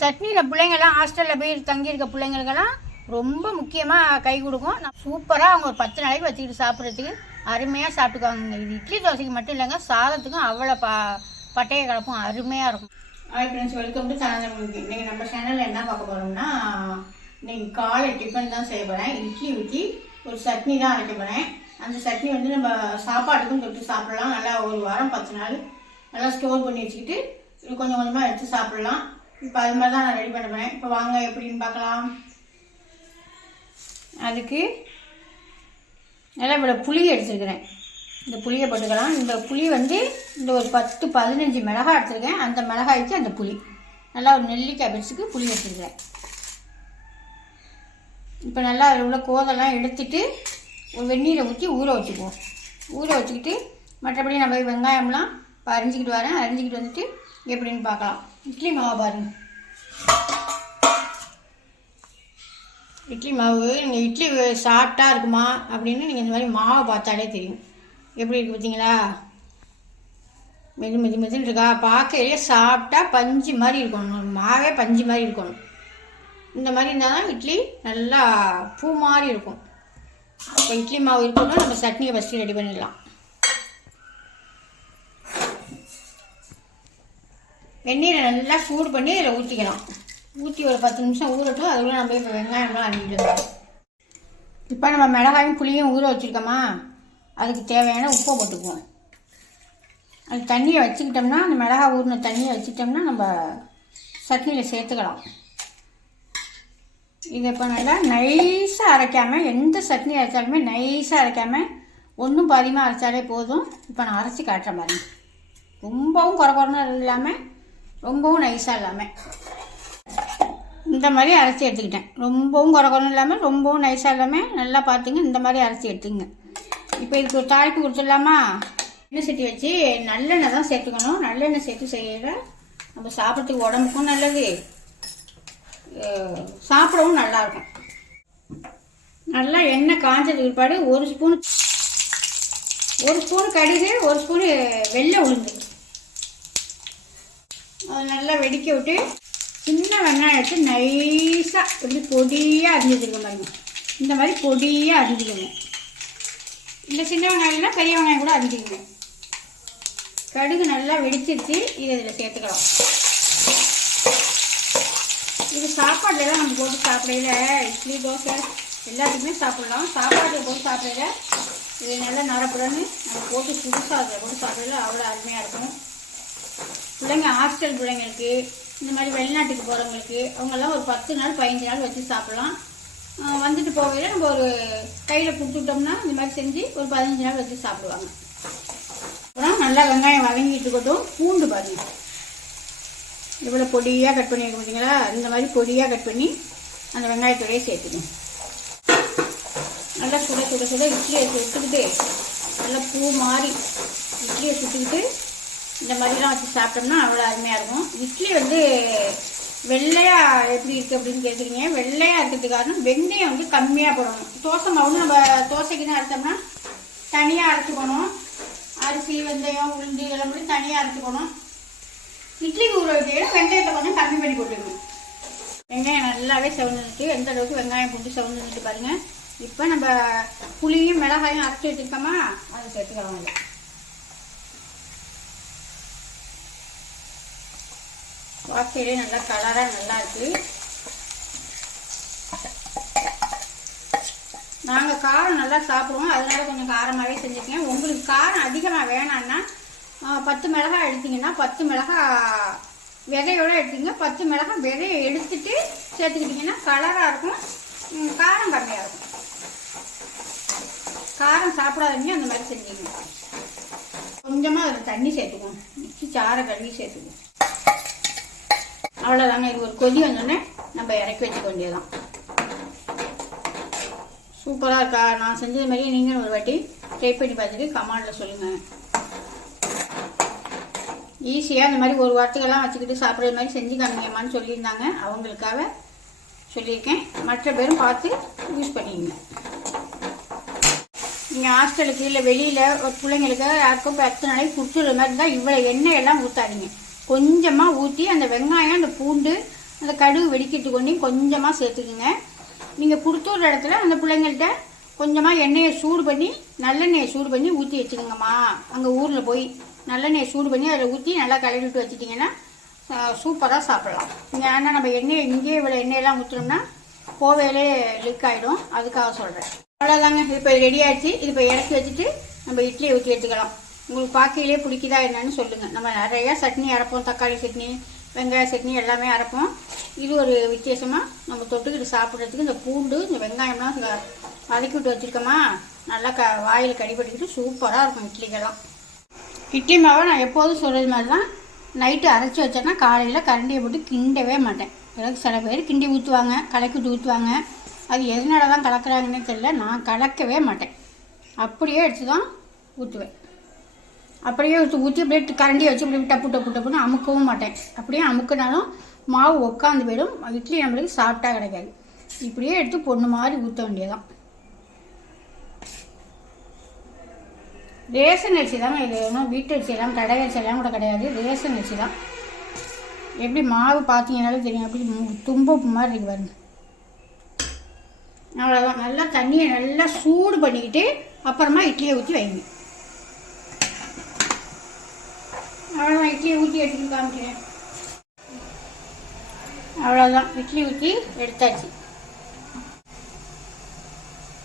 சட்னியில் பிள்ளைங்கெல்லாம் ஹாஸ்டலில் போய் தங்கியிருக்க பிள்ளைங்களுக்கெல்லாம் ரொம்ப முக்கியமாக கை கொடுக்கும். நான் சூப்பராக அவங்க ஒரு பத்து நாளைக்கு வச்சுக்கிட்டு சாப்பிட்றதுக்கு அருமையாக சாப்பிட்டுக்குவாங்க. இது இட்லி தோசைக்கு மட்டும் இல்லைங்க சாதத்துக்கும் அவ்வளோ ப பட்டைய கலப்பும் அருமையாக இருக்கும். ஹாய் ஃப்ரெண்ட்ஸ் வெல்கம் டு சாயந்தரம் இன்றைக்கி நம்ம சேனலில் என்ன பார்க்க போகிறோம்னா இன்றைக்கி காலை டிஃபன் தான் செய்ய போகிறேன் இட்லி ஊற்றி ஒரு சட்னி தான் அரைக்க போகிறேன் அந்த சட்னி வந்து நம்ம சாப்பாட்டுக்கும் தொட்டு சாப்பிடலாம். நல்லா ஒரு வாரம் பத்து நாள் நல்லா ஸ்டோர் பண்ணி வச்சுக்கிட்டு கொஞ்சம் கொஞ்சமாக எடுத்து சாப்பிடலாம். இப்போ அது மாதிரி தான் நான் ரெடி பண்ணுவேன். இப்போ வாங்க எப்படின்னு பார்க்கலாம். அதுக்கு நல்லா இவ்வளோ புளி எடுத்துருக்கிறேன். இந்த புளியை போட்டுக்கலாம். இந்த புளி வந்து இந்த ஒரு பத்து பதினஞ்சு மிளகாய் எடுத்துருக்கேன். அந்த மிளகாய்க்கு அந்த புளி. நல்லா ஒரு நெல்லிக்காய் பிடிச்சிக்கு புளி எடுத்துருக்கிறேன். இப்போ நல்லா அதில் உள்ள கோதெல்லாம் எடுத்துட்டு ஒரு வெந்நீரை ஊற்றி ஊற வச்சுக்குவோம். ஊற வச்சுக்கிட்டு மற்றபடி நம்ம வெங்காயம்லாம் இப்போ அரிஞ்சிக்கிட்டு வரேன். அரிஞ்சிக்கிட்டு வந்துட்டு எப்படின்னு பார்க்கலாம். இட்லி மாவு பாருங்க. இட்லி மாவு நீங்கள் இட்லி சாஃப்டாக இருக்குமா அப்படின்னு நீங்கள் இந்த மாதிரி மாவை பார்த்தாலே தெரியும். எப்படி இருக்கு பார்த்தீங்களா? மெது மெது மெதுன்னு இருக்கா? பார்க்கையிலே சாப்பிட்டா பஞ்சு மாதிரி இருக்கணும். மாவே பஞ்சு மாதிரி இருக்கணும். இந்த மாதிரி இருந்தால் தான் இட்லி நல்லா பூ மாதிரி இருக்கும். இப்போ இட்லி மாவு இருக்கணும். நம்ம சட்னியை ஃபஸ்ட்டு ரெடி பண்ணிடலாம். வெந்நீரை நல்லா சூடு பண்ணி இதில் ஊற்றிக்கலாம் ஊற்றி ஒரு பத்து நிமிஷம் ஊறட்டும் அதுக்குள்ளே நம்ம இப்போ வெங்காயம்லாம் அரிஞ்சிட்டு வந்துடும் இப்போ நம்ம மிளகாயும் புளியும் ஊற வச்சுருக்கோமா? அதுக்கு தேவையான உப்பை போட்டுக்குவோம். அது தண்ணியை வச்சுக்கிட்டோம்னா அந்த மிளகா ஊறின தண்ணியை வச்சுட்டோம்னா நம்ம சட்னியில் சேர்த்துக்கலாம். இது இப்போ நல்லா நைஸாக அரைக்காமல் எந்த சட்னி அரைச்சாலுமே நைஸாக அரைக்காமல் ஒன்றும் பாதியமாக அரைச்சாலே போதும். இப்போ நான் அரைச்சி காட்டுற மாதிரி ரொம்பவும் குறை குறைனா இல்லாமல் ரொம்பவும் நைஸாக இல்லாமல் இந்த மாதிரி அரைச்சி எடுத்துக்கிட்டேன். ரொம்பவும் குறை இல்லாமல் ரொம்பவும் நைஸாக இல்லாமல் நல்லா பார்த்துங்க இந்த மாதிரி அரைச்சி எடுத்துங்க இப்போ இதுக்கு ஒரு தாளிப்பு கொடுத்துடலாமா? எண்ணெய் சட்டி வச்சு நல்லெண்ணெய் தான் சேர்த்துக்கணும். நல்லெண்ணெய் சேர்த்து செய்கிற நம்ம சாப்பிட்றதுக்கு உடம்புக்கும் நல்லது. சாப்பிடவும் நல்லாயிருக்கும் நல்லா எண்ணெய் காஞ்சது பிற்பாடு ஒரு ஸ்பூன் ஒரு ஸ்பூன் கடுகு ஒரு ஸ்பூன் வெள்ளை உளுந்து. அதை நல்லா வெடிக்க விட்டு சின்ன வெங்காயம் எடுத்து நைஸாக இப்படி பொடியாக அரிஞ்சிருக்க பாருங்க. இந்த மாதிரி பொடியாக அரிஞ்சிக்கணும் இந்த சின்ன வெங்காயம்னா பெரிய வெங்காயம் கூட அரிஞ்சிக்கணும் கடுகு நல்லா வெடிச்சிருச்சு இதை இதில் சேர்த்துக்கலாம். இது சாப்பாட்டில் தான் நம்ம போட்டு சாப்பிடையில இட்லி தோசை எல்லாத்துக்குமே சாப்பிடலாம். சாப்பாட்டில் போட்டு சாப்பிடையில இது நல்லா நரப்புடன்னு நம்ம போட்டு புதுசாக அதில் போட்டு சாப்பிடையில அவ்வளோ அருமையாக இருக்கும். பிள்ளைங்க ஹாஸ்டல் பிள்ளைங்களுக்கு இந்த மாதிரி வெளிநாட்டுக்கு போகிறவங்களுக்கு அவங்கெல்லாம் ஒரு பத்து நாள் பதினஞ்சு நாள் வச்சு சாப்பிட்லாம். வந்துட்டு போகையில் நம்ம ஒரு கையில் கொடுத்துட்டோம்னா இந்த மாதிரி செஞ்சு ஒரு பதினஞ்சு நாள் வச்சு சாப்பிடுவாங்க. அப்புறம் நல்லா வெங்காயம் வதங்கிட்டு இருக்கட்டும் பூண்டு பாருங்க இவ்வளோ பொடியாக கட் பண்ணியிருக்க பார்த்தீங்களா இந்த மாதிரி பொடியாக கட் பண்ணி அந்த வெங்காயத்தோடய சேர்த்துக்கணும். நல்லா சுட சுட சுட இட்லியை சுட்டுக்கிட்டு நல்லா பூ மாதிரி இட்லியை சுட்டுக்கிட்டு இந்த மாதிரிலாம் வச்சு சாப்பிட்டோம்னா அவ்வளோ அருமையாக இருக்கும். இட்லி வந்து வெள்ளையாக எப்படி இருக்குது அப்படின்னு கேட்குறீங்க வெள்ளையாக இருக்கிறதுக்கு காரணம் வெந்தயம் வந்து கம்மியாக போடணும். தோசை மாவு நம்ம தோசைக்குன்னு அறுத்தோம்னா தனியாக அரைச்சிக்கணும் அரிசி வெந்தயம் உளுந்து இதெல்லாம் போட்டு தனியாக அரைச்சிக்கணும் இட்லி ஊற வைக்கையில வெங்காயத்தை கொஞ்சம் கம்மி பண்ணி போட்டுக்கணும். வெங்காயம் நல்லாவே செவந்துட்டு எந்த அளவுக்கு வெங்காயம் போட்டு செவந்துட்டு பாருங்கள் இப்போ நம்ம புளியும் மிளகாயும் அரைச்சி வச்சுருக்கோமா? அதை சேர்த்துக்கலாம். இல்லை வாக்கையிலே நல்லா கலராக நல்லா இருக்கு. நாங்கள் காரம் நல்லா சாப்பிடுவோம். அதனால கொஞ்சம் காரமாகவே செஞ்சுருக்கேன் உங்களுக்கு காரம் அதிகமாக வேணான்னா பத்து மிளகாய் எடுத்தீங்கன்னா பத்து மிளகாய் விதையோடு எடுத்தீங்க பத்து மிளகாய் விதையை எடுத்துட்டு சேர்த்துக்கிட்டிங்கன்னா கலராக இருக்கும். காரம் கம்மியாக இருக்கும். காரம் சாப்பிடாதீங்க அந்த மாதிரி செஞ்சுக்கணும் கொஞ்சமாக அதில் தண்ணி சேர்த்துக்குவோம் மிக்சி சாரை கழுவி சேர்த்துக்குவோம் அவ்வளோதாங்க இது ஒரு கொதி வந்தோடனே நம்ம இறக்கி வச்சுக்க வேண்டியதான் சூப்பராக இருக்கா? நான் செஞ்சது மாதிரியே நீங்களும் ஒரு வாட்டி ட்ரை பண்ணி பார்த்துட்டு கமாண்டில் சொல்லுங்கள் ஈஸியாக இந்த மாதிரி ஒரு வாரத்துக்கெல்லாம் வச்சுக்கிட்டு சாப்பிட்ற மாதிரி செஞ்சு காமிங்கம்மான்னு சொல்லியிருந்தாங்க. அவங்களுக்காக சொல்லியிருக்கேன். மற்ற பேரும் பார்த்து யூஸ் பண்ணிக்கங்க நீங்கள் ஹாஸ்டலுக்கு இல்லை வெளியில் ஒரு பிள்ளைங்களுக்கு யாருக்கும் பத்து நாளைக்கு கொடுத்துற மாதிரி இருந்தால் இவ்வளோ எண்ணெய் எல்லாம் ஊற்றாதீங்க கொஞ்சமாக ஊற்றி அந்த வெங்காயம் அந்த பூண்டு அந்த கடுகு வெடிக்கிறதுக்கு கொண்டு கொஞ்சமாக சேர்த்துக்குங்க. நீங்கள் கொடுத்துட்ற இடத்துல அந்த பிள்ளைங்கள்ட்ட கொஞ்சமாக எண்ணெயை சூடு பண்ணி நல்லெண்ணெயை சூடு பண்ணி ஊற்றி வச்சுக்கோங்கம்மா. அங்கே ஊரில் போய் நல்லெண்ணெயை சூடு பண்ணி அதில் ஊற்றி நல்லா கலரி விட்டு வச்சுட்டிங்கன்னா சூப்பராக சாப்பிட்லாம். இங்கே ஆனால் நம்ம எண்ணெயை இங்கேயே இவ்வளோ எண்ணெயெல்லாம் ஊற்றுனோம்னா கோவையிலே லீக் ஆகிடும் அதுக்காக சொல்கிறேன் அவ்வளோதாங்க இது இப்போ ரெடி ஆகிடுச்சு இது இப்போ இறக்கி வச்சுட்டு நம்ம இட்லியை ஊற்றி எடுத்துக்கலாம். உங்களுக்கு பார்க்கையிலே பிடிக்குதா என்னன்னு சொல்லுங்கள் நம்ம நிறையா சட்னி அரைப்போம் தக்காளி சட்னி வெங்காய சட்னி எல்லாமே அரைப்போம். இது ஒரு வித்தியாசமாக நம்ம தொட்டுக்கிட்டு சாப்பிட்றதுக்கு இந்த பூண்டு இந்த வெங்காயம்லாம் வதக்கி விட்டு வச்சுருக்கோமா. நல்லா க வாயில் கடிபட்டுக்கிட்டு சூப்பராக இருக்கும் இட்லிக்கெல்லாம் இட்லி மாவை நான் எப்போதும் சொல்கிறது மாதிரி தான் நைட்டு அரைச்சி வச்சேன்னா காலையில் கரண்டியை போட்டு கிண்டவே மாட்டேன். பிறகு சில பேர் கிண்டி ஊற்றுவாங்க கலக்கிட்டு ஊற்றுவாங்க அது எதனால தான் கலக்குறாங்கன்னே தெரியல நான் கலக்கவே மாட்டேன். அப்படியே எடுத்து தான் ஊற்றுவேன் அப்படியே ஊற்றி அப்படியே கரண்டியை வச்சு அப்படியே டப்பு டப்பு டப்புன்னு அமுக்கவும் மாட்டேன். அப்படியே அமுக்குனாலும் மாவு உட்காந்து போயிடும். இட்லி நம்மளுக்கு சாப்பிட்டா கிடைக்காது. இப்படியே எடுத்து பொண்ணு மாதிரி ஊற்ற வேண்டியதான் ரேஷன் அரிசி தாங்க இது. ஒன்றும் வீட்டு அரிசி எல்லாம் கடை அரிசி எல்லாம் கூட கிடையாது. ரேஷன் அரிசி தான். எப்படி மாவு பார்த்தீங்கனாலே தெரியும். அப்படி தும்ப தும்பு மாதிரி இருக்கு பாருங்க. அவ்வளோதான் நல்லா தண்ணியை நல்லா சூடு பண்ணிக்கிட்டு அப்புறமா இட்லியை ஊற்றி வைங்க. அவ்வளோதான் இட்லியை ஊற்றி எடுத்துட்டு காமிக்கிறேன். அவ்வளோதான் இட்லி ஊற்றி எடுத்தாச்சு.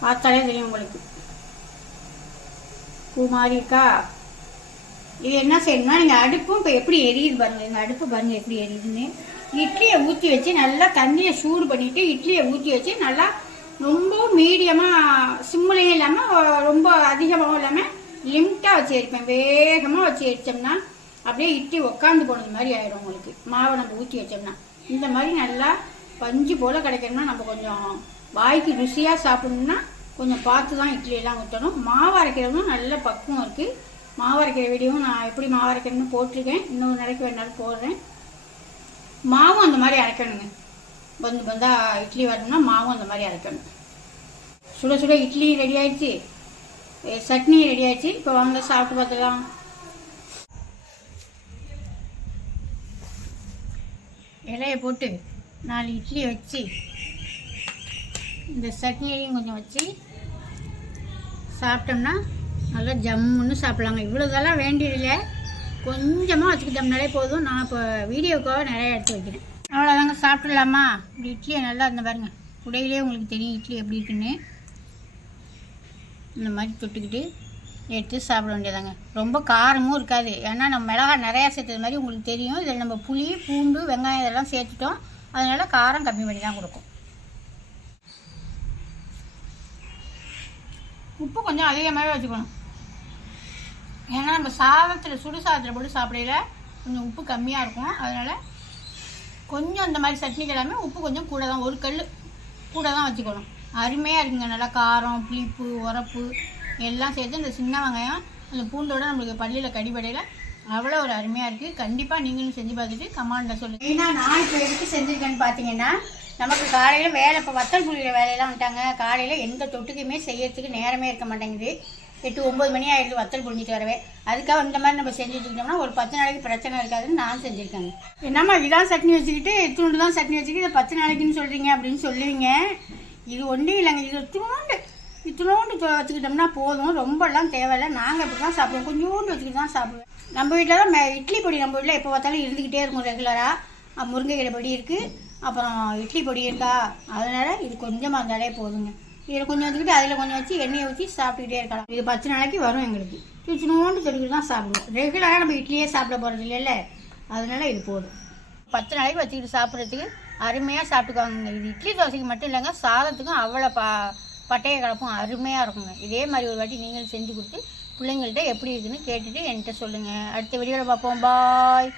பார்த்தாலே தெரியும் உங்களுக்கு. பூ மாதிரி இருக்கா? இது என்ன செய்யணும்னா நீங்கள் அடுப்பும் இப்போ எப்படி எரியுது பாருங்கள் எங்கள் அடுப்பு பாருங்கள் எப்படி எரியுதுன்னு. இட்லியை ஊற்றி வச்சு நல்லா தண்ணியை சூடு பண்ணிவிட்டு இட்லியை ஊற்றி வச்சு நல்லா ரொம்ப மீடியமாக சிம்மிலையும் இல்லாமல் ரொம்ப அதிகமாகவும் இல்லாமல் லிமிட்டாக வச்சு எரிப்பேன். வேகமாக வச்சு எரித்தோம்னா அப்படியே இட்லி உக்காந்து போனது மாதிரி ஆயிடும் உங்களுக்கு. மாவை நம்ம ஊற்றி வச்சோம்னா. இந்த மாதிரி நல்லா பஞ்சு போல் கிடைக்கணும்னா நம்ம கொஞ்சம் வாய்க்கு ருசியாக சாப்பிடணும்னா கொஞ்சம் பார்த்து தான் இட்லியெல்லாம் ஊற்றணும் மாவு அரைக்கிறதும் நல்ல பக்குவம் இருக்குது மாவு அரைக்கிற வீடியோவும் நான் எப்படி மாவு அரைக்கணும்னு போட்டிருக்கேன். இன்னொரு நாளைக்கு வேணாலும் போடுறேன். மாவும் அந்த மாதிரி அரைக்கணுங்க. பந்து பந்தா இட்லி வரணும்னா மாவும் அந்த மாதிரி அரைக்கணும். சுட சுட இட்லி ரெடி ஆயிடுச்சு. சட்னி ரெடி ஆயிடுச்சு. இப்போ வாங்க சாப்பிட்டு பார்த்துக்கலாம். இலையை போட்டு நாலு இட்லி வச்சு இந்த சட்னியையும் கொஞ்சம் வச்சு சாப்பிட்டோம்னா நல்லா ஜம்முன்னு சாப்பிட்லாங்க. இவ்வளோதெல்லாம் வேண்டியதில்லை. கொஞ்சமாக வச்சுக்கிட்டோம்னாலே போதும். நான் இப்போ வீடியோக்காக நிறைய எடுத்து வைக்கிறேன். அவ்வளோதாங்க சாப்பிட்லாமா? இப்படி இட்லியை நல்லா இருந்த பாருங்கள் உடையிலே உங்களுக்கு தெரியும் இட்லி எப்படி இருக்குன்னு. இந்த மாதிரி தொட்டுக்கிட்டு எடுத்து சாப்பிட வேண்டியதாங்க. ரொம்ப காரமும் இருக்காது. ஏன்னா நம்ம மிளகாய் நிறையா சேர்த்தது மாதிரி உங்களுக்கு தெரியும். இதில் நம்ம புளி பூண்டு வெங்காயம் இதெல்லாம் சேர்த்துட்டோம். அதனால் காரம் கம்மி பண்ணி தான் கொடுக்கும். உப்பு கொஞ்சம் அதிகமாகவே வச்சுக்கணும். ஏன்னா நம்ம சாதத்தில் சுடு சாதத்தில் போட்டு சாப்பிடையில கொஞ்சம் உப்பு கம்மியாக இருக்கும். அதனால் கொஞ்சம் இந்த மாதிரி சட்னிக்கு எல்லாமே உப்பு கொஞ்சம் கூட தான் ஒரு கல் கூட தான் வச்சுக்கணும். அருமையாக இருக்குங்க. நல்லா காரம் புளிப்பு உரப்பு. எல்லாம் சேர்த்து இந்த சின்ன வெங்காயம் அந்த பூண்டோட நம்மளுக்கு பள்ளியில் கடிபடையில் அவ்வளோ ஒரு அருமையாக இருக்குது கண்டிப்பாக நீங்களும் செஞ்சு பார்த்துட்டு கமாண்டில் சொல்லுங்கள் ஏன்னா நான் இப்போ எதுக்கு செஞ்சுருக்கேன்னு பார்த்தீங்கன்னா நமக்கு காலையில் வேலை இப்போ வத்தல் புளிகிற வேலையெல்லாம் வந்துட்டாங்க. காலையில் எந்த தொட்டுக்குமே செய்யறதுக்கு நேரமே இருக்க மாட்டேங்குது. எட்டு ஒம்பது மணி ஆகிடுது வத்தல் புரிஞ்சிட்டு வரவே. அதுக்காக இந்த மாதிரி நம்ம செஞ்சுட்டுக்கிட்டோம்னா ஒரு பத்து நாளைக்கு பிரச்சனை இருக்காதுன்னு நான் செஞ்சுருக்கேங்க. என்னம்மா இதான் சட்னி வச்சுக்கிட்டு இத்துண்டு தான் சட்னி வச்சுக்கிட்டு இதை பத்து நாளைக்குன்னு சொல்கிறீங்க அப்படின்னு சொல்லுவீங்க. இது ஒன்றும் இல்லைங்க இது துணோண்டு இத்தினோண்டு வச்சுக்கிட்டோம்னா போதும். ரொம்பலாம் தேவையில்லை. நாங்கள் இப்படி தான் சாப்பிடுவோம். கொஞ்சோண்டு வச்சுக்கிட்டு தான் சாப்பிடுவோம் நம்ம வீட்டில் தான் இட்லி பொடி நம்ம வீட்டில் எப்போ பார்த்தாலும் இருந்துக்கிட்டே இருக்கும் ரெகுலராக முருங்கைக்கீரை பொடி இருக்குது அப்புறம் இட்லி பொடி இருக்கா? அதனால் இது கொஞ்சமாக இருந்தாலே போதுங்க. இதில் கொஞ்சம் வச்சுக்கிட்டு அதில் கொஞ்சம் வச்சு எண்ணெயை ஊற்றி சாப்பிட்டுக்கிட்டே இருக்கலாம். இது பத்து நாளைக்கு வரும் எங்களுக்கு. சின்னோண்டு தொடிக்கிட்டு தான் சாப்பிடுவோம். ரெகுலராக நம்ம இட்லியே சாப்பிட போகிறது இல்லைல்ல. அதனால இது போதும். பத்து நாளைக்கு வச்சுக்கிட்டு சாப்பிட்றதுக்கு அருமையாக சாப்பிட்டுக்குவாங்க இது இட்லி தோசைக்கு மட்டும் இல்லைங்க. சாதத்துக்கும் அவ்வளோ பா பட்டைய கலப்பும். அருமையாக இருக்குங்க. இதே மாதிரி ஒரு வாட்டி நீங்களும் செஞ்சு கொடுத்து பிள்ளைங்கள்ட்ட எப்படி இருக்குன்னு கேட்டுட்டு என்கிட்ட சொல்லுங்கள் அடுத்த வீடியோவில் பார்ப்போம். பாய்.